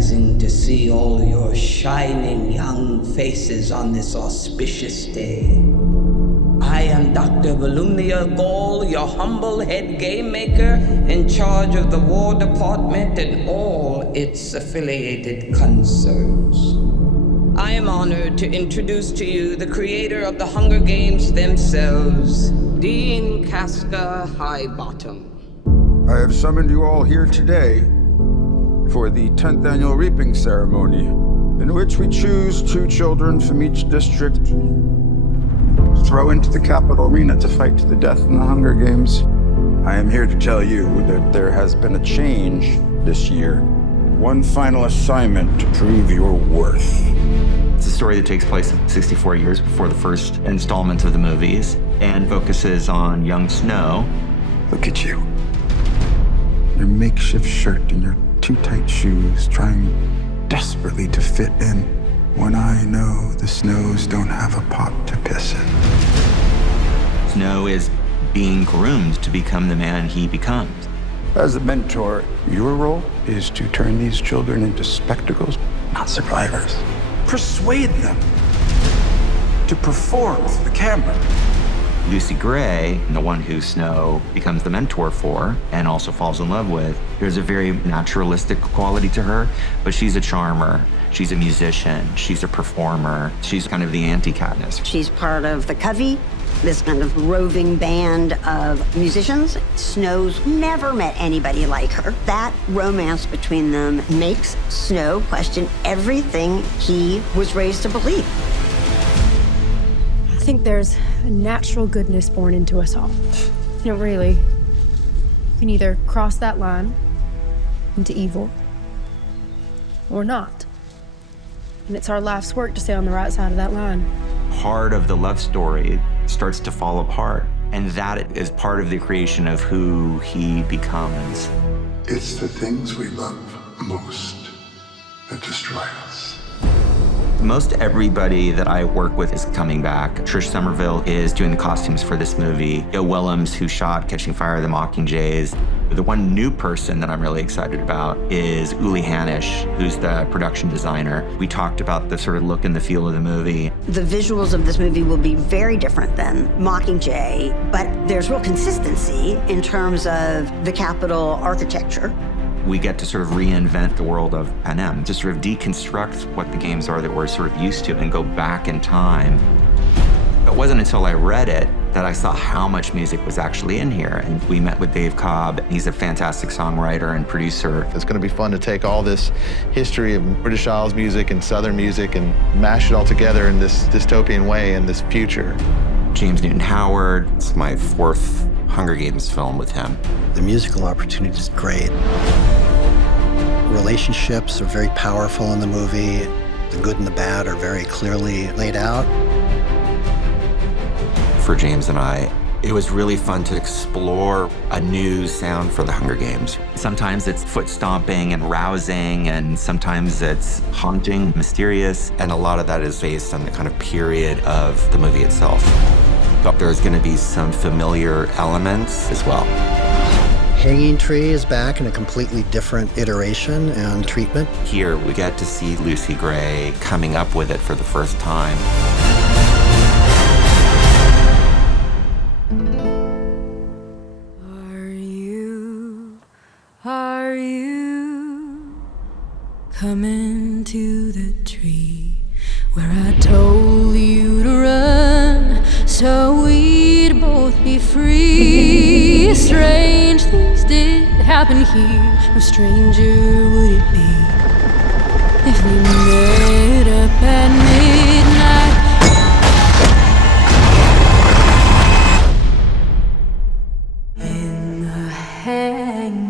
agonizing to see all your shining young faces on this auspicious day. I am Dr. Volumnia Gall, your humble head game maker in charge of the War Department and all its affiliated concerns. I am honored to introduce to you the creator of the Hunger Games themselves, Dean Casca Highbottom. I have summoned you all here today for the 10th annual reaping ceremony, in which we choose 2 children from each district, throw into the Capitol arena to fight to the death in the Hunger Games. I am here to tell you that there has been a change this year. One final assignment to prove your worth. It's a story that takes place 64 years before the first installment of the movies and focuses on young Snow. Look at you. Your makeshift shirt and your too tight shoes, trying desperately to fit in when I know the Snows don't have a pot to piss in. Snow is being groomed to become the man he becomes. As a mentor, your role is to turn these children into spectacles, not survivors. Persuade them to perform for the camera. Lucy Gray, the one who Snow becomes the mentor for and also falls in love with, there's a very naturalistic quality to her, but she's a charmer. She's a musician. She's a performer. She's kind of the anti-Katniss. She's part of the Covey, this kind of roving band of musicians. Snow's never met anybody like her. That romance between them makes Snow question everything he was raised to believe. I think there's a natural goodness born into us all. No, really. You can either cross that line into evil or not. And it's our life's work to stay on the right side of that line. Part of the love story starts to fall apart, and that is part of the creation of who he becomes. It's the things we love most that destroy us. Most everybody that I work with is coming back. Trish Somerville is doing the costumes for this movie. Joe Willems, who shot Catching Fire of the Mockingjays. The one new person that I'm really excited about is Uli Hanisch, who's the production designer. We talked about the sort of look and the feel of the movie. The visuals of this movie will be very different than Mockingjay, but there's real consistency in terms of the Capitol architecture. We get to sort of reinvent the world of Panem, to sort of deconstruct what the games are that we're sort of used to and go back in time. It wasn't until I read it that I saw how much music was actually in here. And we met with Dave Cobb. He's a fantastic songwriter and producer. It's going to be fun to take all this history of British Isles music and Southern music and mash it all together in this dystopian way in this future. James Newton Howard. It's my 4th Hunger Games film with him. The musical opportunity is great. Relationships are very powerful in the movie. The good and the bad are very clearly laid out. For James and I, it was really fun to explore a new sound for the Hunger Games. Sometimes it's foot stomping and rousing, and sometimes it's haunting, mysterious, and a lot of that is based on the kind of period of the movie itself. But there's going to be some familiar elements as well. Hanging Tree is back in a completely different iteration and treatment. Here, we get to see Lucy Gray coming up with it for the first time. Are you coming to the tree where I told you to run so we'd both be free? Strange things did happen here. No stranger would it be if we met up at midnight in the hang.